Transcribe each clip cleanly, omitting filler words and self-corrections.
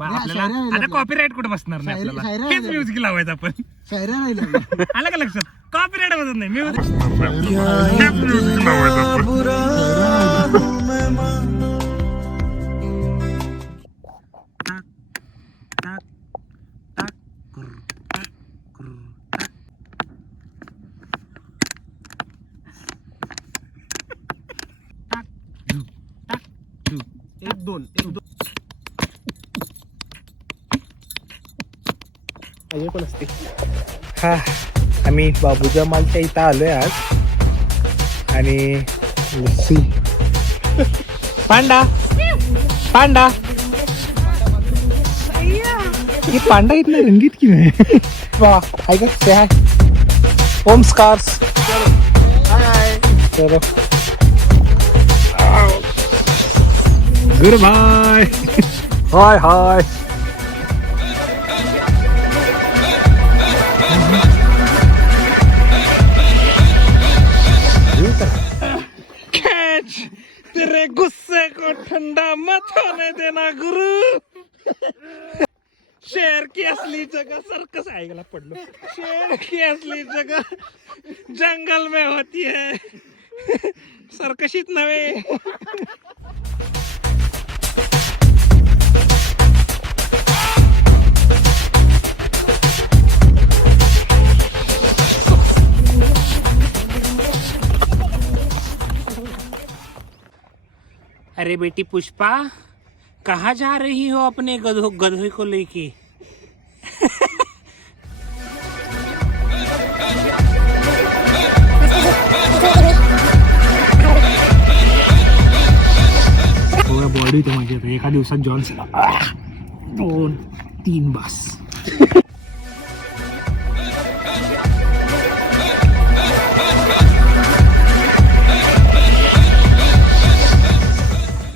आपल्याला आता कॉपीराईट कुठे बसणार नाही आपल्याला, हेच म्युझिक लावायचं आपण. आलं का लक्षात? कॉपीराईट बसत नाही, म्युझिक एक दोन पण असते. हा, आम्ही बाबूजा मालच्या इथं आलोय आज. आणि लस्सी पांडा पांडा ही पांडा इतना रंगीत क्यों है? वाह, हाय का से हाय ओम स्कार्स. चलो गुड बाय. हाय हाय. कैच तेरे गुस्से को ठंडा मत होने देना गुरु. शेर की असली जगह सर्कस आएगा पढ़ लो. शेर की असली जगह जंगल में होती है, सर्कशीत नव्हे. अरे बेटी पुष्पा, कहाँ जा रही हो अपने गधों को लेके? बॉडी तो माझी आता एका दिवसात जॉन्स 2-3 बस.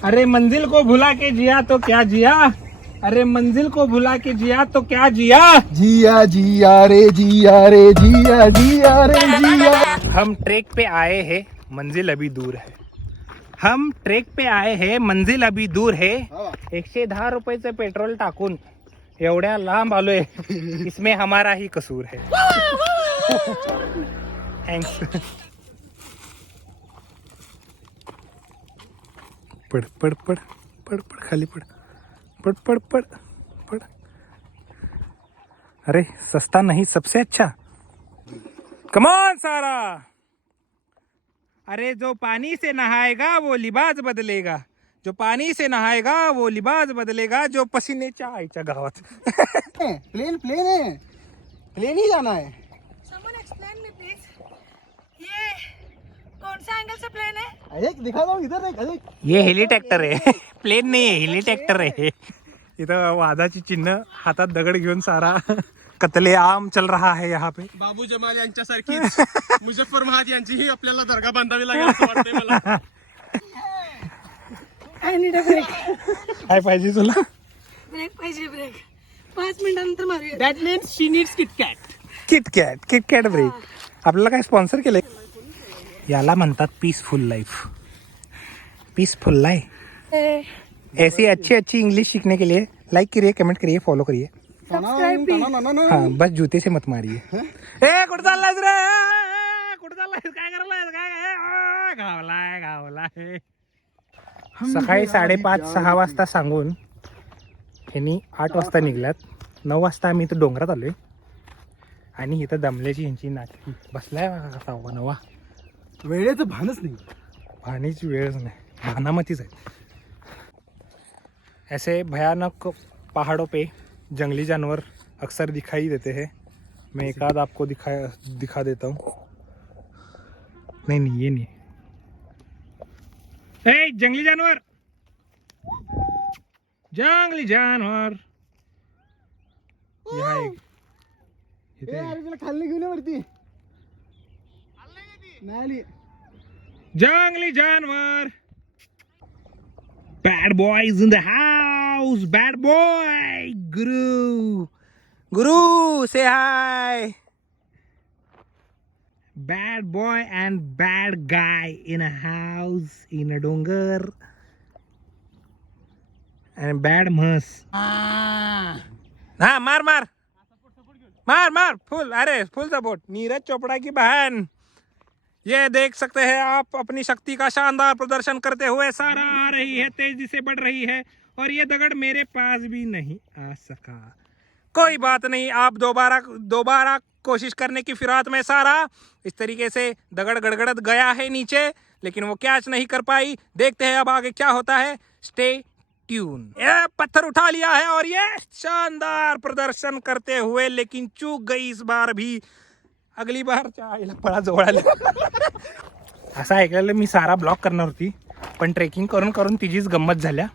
अरे मंजिल को भुला के जिया तो क्या जिया, अरे मंजिल को भुला के जिया तो क्या जिया. जिया जिया रे जिया रे जिया जिया रे जिया. हम ट्रेक पे आए हैं, मंजिल अभी दूर है. हम ट्रेक पे आए हैं, मंजिल अभी दूर है. 110 रुपयाचं पेट्रोल टाकून एवढ्या लांब आलोय, इसमें हमारा ही कसूर है. थँक्स. पड पड पड पड पड खाली पड पड पड पड पड. अरे सस्ता नहीं सबसे अच्छा. कमान सारा. अरे जो पानी से नहाएगा वो लिबास बदलेगा, जो पानी से नहाएगा वो लिबास बदलेगा, जो पसीनेच्या आईच्या गावात. प्लेन प्लेन है, प्लेन ही जाना है. Someone explain me please. ये कौन सा एंगल से प्लेन है? एक दिखा दो इधर, एक ये हेलिकॉप्टर है, प्लेन नाही आहे, हेलिकॉप्टर आहे. इथं वादाची चिन्ह, हातात दगड घेऊन सारा कतले आम चल रहा है यहाँ पे. बाबू जमाल यांच्यासारखीच मुझफ्फर महाद यांचीही आपल्याला दर्गा बांधावी लागेल असं वाटतंय मला. I need a break. काय पाहिजे तुला? ब्रेक पाहिजे, ब्रेक 5 मिनिटानंतर मारूया. That means she needs KitKat. KitKat break. आपल्याला काय स्पॉन्सर केलंय? याला म्हणतात पीसफुल लाइफ. Peaceful life. ऐसी अच्छी इंग्लिश सीखने के लिए लाइक करिए, कमेंट करिए, फॉलो करिए. हाँ, बस जूते से मत मारिए. ए कुठं चाललायस रे? कुठं चाललायस? काय करायलायस? काय गावलाय. सकाळी 5:30-6 वाजता सांगून ह्यांनी 8 वाजता निघलात. 9 वाजता आम्ही इथं डोंगरात आलोय आणि इथं दमल्याची ह्यांची नाटकी बसलाय. सव्वा 9. वेळेचं भानच नाही, भानीची वेळच नाही, भानामतीच आहे. ऐसे भयानक पहाड़ों पे जंगली जानवर अक्सर दिखाई देते हैं. मैं एक आध आपको दिखा देता हूँ. नहीं ये नहीं. ए जंगली जानवर, जंगली जानवर. यहाँ एक खाल्ली घेऊन वरती नाही. जंगली जानवर. Bad boys in the house. Bad boy. Guru, say hi. Bad boy and bad guy in a house in a dongar. आणि बॅड म्हस. हा मार मार मार मार फुल. अरे फुल सपोर्ट. नीरज चोपड़ा की बहन. ये देख सकते हैं आप अपनी शक्ति का शानदार प्रदर्शन करते हुए. सारा आ रही है, तेजी से बढ़ रही है और ये दगड़ मेरे पास भी नहीं आ सका. कोई बात नहीं, आप दोबारा कोशिश करने की फिरात में सारा. इस तरीके से दगड़ गड़गड़त गया है नीचे, लेकिन वो कैच नहीं कर पाई. देखते हैं अब आगे क्या होता है. Stay tune. ये पत्थर उठा लिया है और ये शानदार प्रदर्शन करते हुए, लेकिन चूक गई इस बार भी. अगली बार पळा जवळ आले. असं ऐकलेलं मी सारा ब्लॉक करणार होती, पण ट्रेकिंग करून करून तिचीच गंमत झाल्या.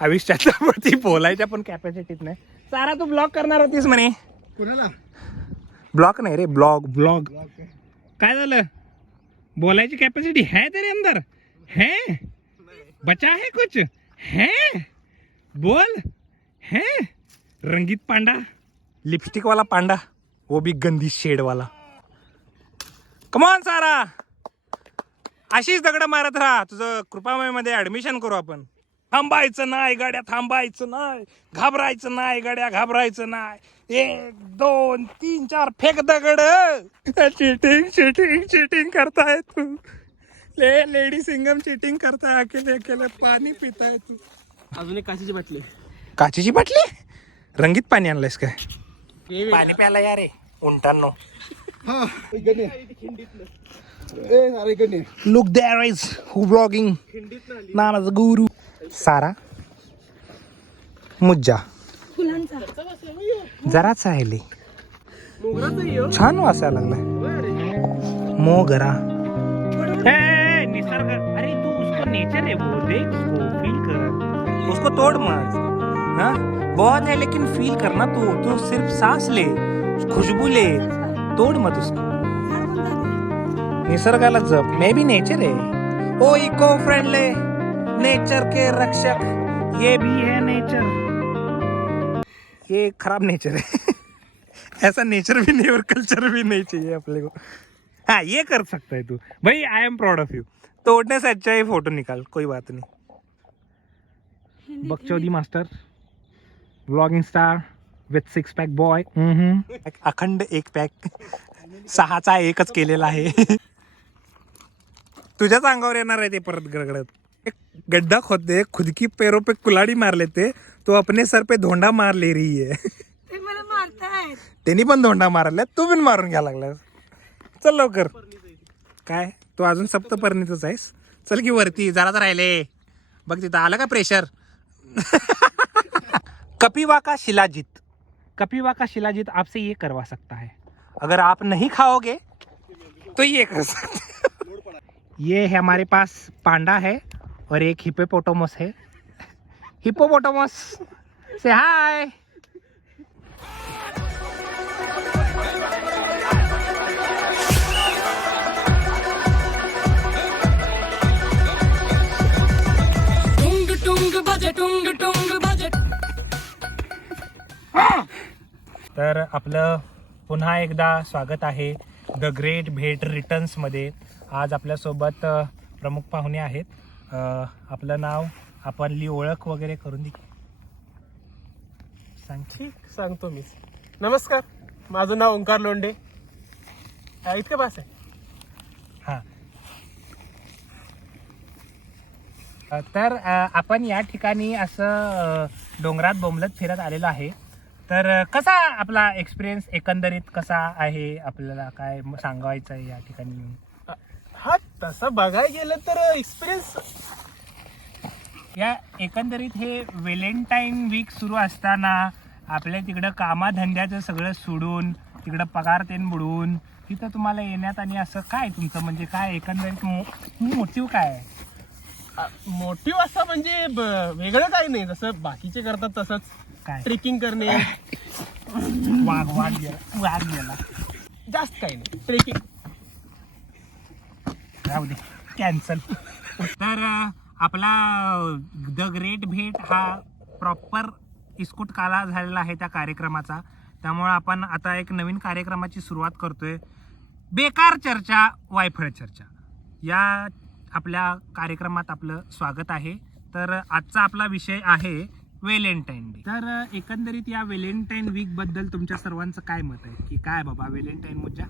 आयुष्याच्या बोलायच्या पण कॅपॅसिटीत नाही. सारा तू ब्लॉक करणार होतीस म्हणे. कोणाला ब्लॉक नाही रे, ब्लॉग. काय झालं? बोलायची कॅपॅसिटी है तेरे अंदर है? बचा है कुछ है? बोल. है रंगीत पांडा, लिपस्टिक वाला पांडा, वो भी गंदी शेड वाला. कमॉन सारा, अशीच दगड मारत राहा. तुझं कृपामय मध्ये ऍडमिशन करू आपण. थांबायचं नाही गाड्या, थांबायचं नाही. घाबरायचं नाही गाड्या, घाबरायचं नाही. 1 2 3 4 फेक दगड. चीटिंग करताय तू. लेडी सिंगम चीटिंग करताय. अकेले पाणी पिताय तू. अजून एक काचीची बाटली. काचेची बाटली? रंगीत पाणी आणलंयस काय? पाणी प्यायला या रे उंटांनो. Look, there is who vlogging. नानाचा गुरु सारा मुज्जा फुलांचा जराच राहिले. छान वासायला लागलाय मोगरा. निसर्ग. अरे तू उसको नेचर है वो देख, उसको फील कर. उसको तोड़ मत. हाँ बहुत है लेकिन फील करना. तू सिर्फ सांस ले, खुशबू ले, तोड़ मत उसको. निसर्गाला जप. मे भी नेचर है. ओ इको फ्रेंडली, नेचर के रक्षक. ये भी है नेचर. ये खराब नेचर है. ऐसा नेचर भी नहीं और कल्चर भी नहीं चाहिए अपने को. हाँ ये कर सकता है तू भाई. I am proud of you. तोड़ने से अच्छा ही फोटो निकाल, कोई बात नहीं. बकचोदी master, vlogging star with 6 pack boy. अखंड 1 पॅक 6चा 1च केलेला आहे. तुझ्याच अंगावर येणार आहे ते परत गडगडत. एक गड्ढा खोदते, खुद की पैरों पे कुलाड़ी मार लेते, तो अपने सर पे धोंडा मार ले रही है. ते मला मारतायत. त्यांनी पण धोंडा मारला, तू पण मारून घ्या लागलास. चल लवकर. काय तू अजून सप्तपर्णीतच आहेस? चल की वरती, जरा तर राहिले. बघ तिथं आलं का प्रेशर. कपिवा का शिलाजीत आपसे ये करवा सकता है. अगर आप नहीं खाओगे तो ये कर सकते. ये है हमारे पास पांडा है और एक हिप्पोपोटामस है. हिप्पोपोटामस से हाय. तर आपलं पुन्हा एकदा स्वागत आहे द ग्रेट भेट रिटर्न्समध्ये. आज आपल्यासोबत प्रमुख पाहुणे आहेत. आपलं नाव, आपली ओळख वगैरे करून दे. सांग. ठीक सांगतो मी. नमस्कार, माझं नाव ओंकार लोंढे. इतकं बस आहे. हां तर आपण या ठिकाणी असं डोंगरात बोंबलत फिरत आलेलो आहे. तर कसा आपला एक्सपिरियन्स एकंदरीत कसा आहे, आपल्याला काय सांगायचं आहे या ठिकाणी येऊन? हा तसं बघायला गेलं तर एक्सपिरियन्स या एकंदरीत हे व्हॅलेंटाईन वीक सुरू असताना आपल्या तिकडं कामाधंद्याचं सगळं सोडून, तिकडं पगार तेन बुडवून तिथं तुम्हाला येण्यात, आणि असं काय तुमचं म्हणजे काय एकंदरीत मोटिव्ह काय आहे? मोटिव्ह असं म्हणजे वेगळं काही नाही, जसं बाकीचे करतात तसंच. काय ट्रेकिंग करणे. वाघ गेला जास्त काही नाही. ट्रेकिंग राहू दे, कॅन्सल. तर आपला द ग्रेट भेट हा प्रॉपर इस्कूट काला झालेला आहे त्या कार्यक्रमाचा. त्यामुळे आपण आता एक नवीन कार्यक्रमाची सुरुवात करतोय. बेकार चर्चा वायफळ चर्चा या आपल्या कार्यक्रमात आपलं स्वागत आहे. तर आजचा आपला विषय आहे व्हॅलेंटाईन डे. तर एकंदरीत या व्हॅलेंटाईन वीक बद्दल तुमच्या सर्वांचं काय मत आहे की काय बाबा व्हॅलेंटाईन मुज्जा?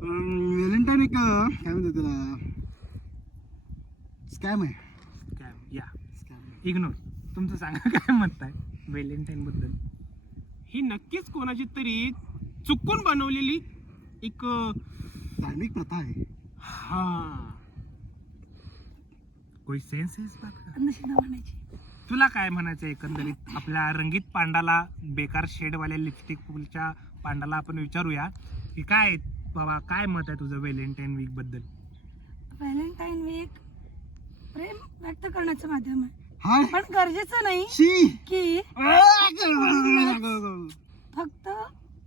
व्हॅलेंटाईन एक काय म्हणतात त्याला, स्कॅम आहे. काय या इग्नोर. तुमचं सांगा काय मत आहे व्हॅलेंटाईन बद्दल? ही नक्कीच कोणाची तरी चुकून बनवलेली एक धार्मिक प्रथा आहे. हा कोई सेन्स आहे नशिदा म्हणायची. तुला काय म्हणायचं एकंदरीत आपल्या रंगीत पांडाला, बेकार शेडवाल्या लिपस्टिकच्या पांडाला आपण विचारूया की काय बाबा काय मत आहे तुझं व्हॅलेंटाईन वीक बद्दल? व्हॅलेंटाईन वीक प्रेम व्यक्त करण्याचं माध्यम आहे, हाय पण गरजेचं नाही शी की फक्त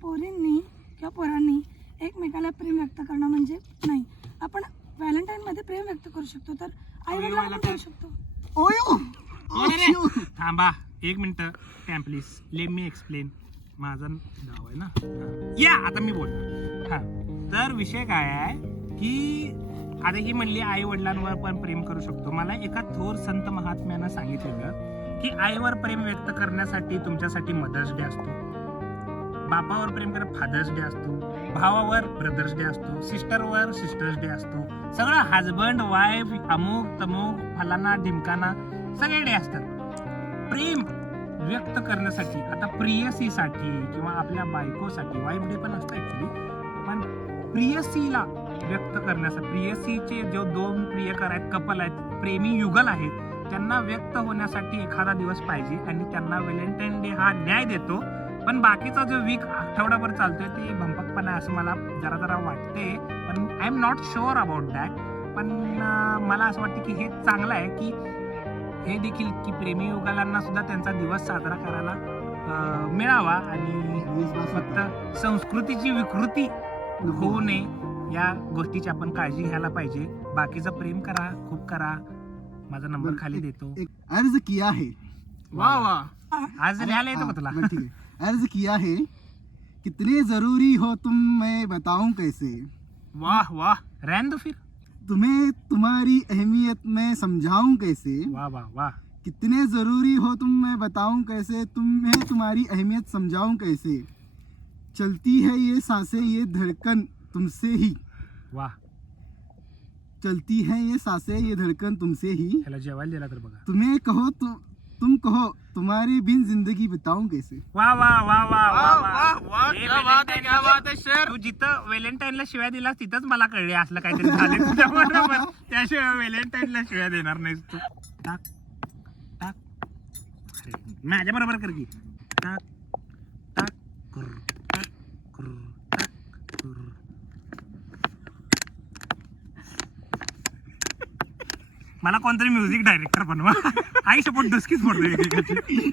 पोरींनी किंवा पोरांनी एकमेकाला प्रेम व्यक्त करणं म्हणजे नाही. आपण व्हॅलेंटाईन मध्ये प्रेम व्यक्त करू शकतो, तर आई वडिलांना पण करू शकतो. ओयो थांबा एक मिनिट टॅम प्लीज, लेट मी एक्सप्लेन. माझा नाव आहे ना या, आता मी बोलतो. हा तर विषय काय आहे की आता ही म्हणली आई वडिलांवर पण प्रेम करू शकतो. मला एका थोर संत महात्म्यानं सांगितलेलं की आईवर प्रेम व्यक्त करण्यासाठी तुमच्यासाठी मदर्स डे असतो, बापावर प्रेम करा फादर्स डे असतो, भावावर ब्रदर्स डे असतो, सिस्टरवर सिस्टर्स डे असतो, सगळं हजबंड वाईफ अमुक तमुक फलाना ढिमकाना सगळे डे असतात प्रेम व्यक्त करण्यासाठी. आता प्रियसीसाठी किंवा आपल्या बायकोसाठी वाईफ डे पण असतं ऍक्च्युली, पण प्रियसीला व्यक्त करण्यासाठी, प्रियसीचे जो दोन प्रियकर आहेत, कपल आहेत, प्रेमी युगल आहेत, त्यांना व्यक्त होण्यासाठी एखादा दिवस पाहिजे आणि त्यांना व्हॅलेंटाईन डे हा न्याय देतो. पण बाकीचा जो वीक आठवडाभर चालतोय ते भंपकपणा असं मला जरा जरा वाटते, पण I am not sure about that. पण मला असं वाटतं की हे चांगलं आहे की हे देखील की प्रेमी युगलांना सुद्धा त्यांचा दिवस साजरा करायला मिळावा आणि फक्त संस्कृतीची विकृती होऊ नये या गोष्टीची आपण काळजी घ्यायला पाहिजे. बाकीचं प्रेम करा, खूप करा. माझा नंबर खाली देतो. अर्ज किया है. वा वा आज लिहायला येतो का तुला? बरं, ठीक है. अर्ज किया है, कितने जरूरी हो तुम मैं बताऊं कैसे, वाह वाह रहने दो फिर. तुम्हें तुम्हारी अहमियत मैं समझाऊं कैसे, वाह वाह वाह. कितने जरूरी हो तुम मैं बताऊं कैसे, तुम्हें तुम्हारी अहमियत समझाऊं कैसे, चलती है ये सांसें ये धड़कन तुमसे ही, वाह. चलती है ये सांसें ये धड़कन तुमसे ही, ह्याला जेवायला दिला तर बघा. तुम्हें कहो तुम कहो तुम्हारे बिन जिंदगी बताऊं कैसे. वाह वाह वाह वाह वाह वाह वाह, हे क्या बात है, क्या बात है शेर. तू जिथं व्हॅलेंटाईनला शिव्या दिलास तिथंच मला कळले असलं काहीतरी झालं तुझ्याबरोबर. त्याशिवाय व्हॅलेंटाईनला शिव्या देणार नाहीस तू. टाक टाक. अरे, माझ्या बरोबर कर की. टाक टाक कुर टाक कुर टाक कुर. मला कोणतरी म्युझिक डायरेक्टर बनवा. आई सपोर्ट डस्कीच फोडतो एकेकाची.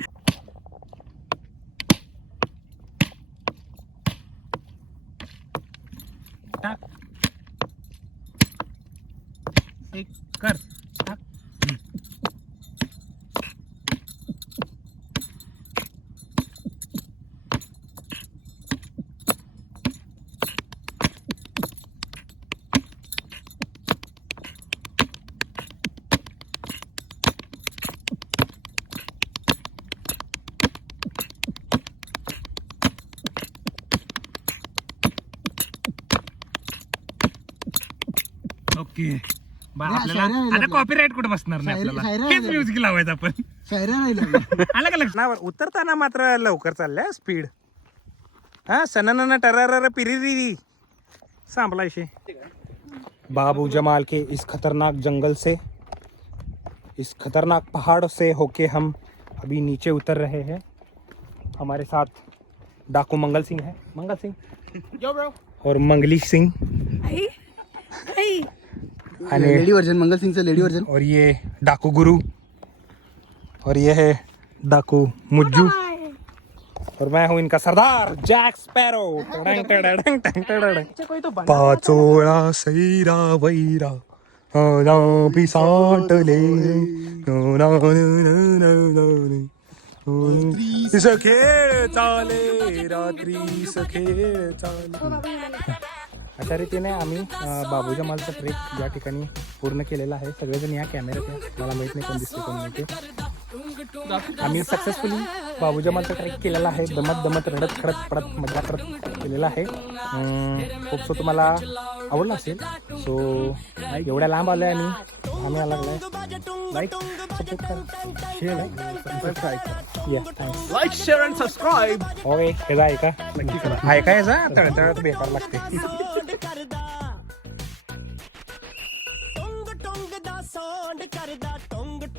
टाक एक कर टाक. ओके आपल्याला आता कॉपीराईट कुठे बसणार नाही आपल्याला. हेच म्युझिक लावायचं आपण. शायऱ्या राहिल्या. आलं का लक्षात? उतरताना मात्र लवकर चाललंय स्पीड. हा सनन टरर पिरिरी सांभला इशे. बाबू जमाल के इस खतरनाक जंगल से, इस खतरनाक पहाड़ से होके हम अभी नीचे उतर रहे हैं. हमारे साथ डाकू मंगल सिंह है, मंगल सिंह और मंगली सिंह आई आई लेडी वर्जन, मंगल सिंह से लेडी वर्जन. और ये डाकू गुरु और ये है डाकू मुज्जू और मैं हूँ इनका सरदार जैक स्पैरो. पाचोळा सैरा वैरा पिसाटले खेळ चाले रात्री खेळ चाले. अशा रीतीने आम्ही बाबू जमालचा ट्रेक या ठिकाणी पूर्ण केलेला आहे. सगळेजण या कॅमेऱ्यात मला माहित नाही कोण दिसते कोण नाही ते. आम्ही सक्सेसफुली बाबू जमालचा ट्रेक केलेला आहे. दमत रडत खडत पडत मजा करत केलेला आहे. खूप सो तुम्हाला आवडला असेल. सो एवढ्या लांब आलोय आम्ही आला लाईक सपोर्ट करा, शेअर या thanks. Like share and subscribe. Okay हे ऐका नक्की करा. ऐका याचा तळतळत बेकार लागते. टोंग टोंग दा सोंड करदा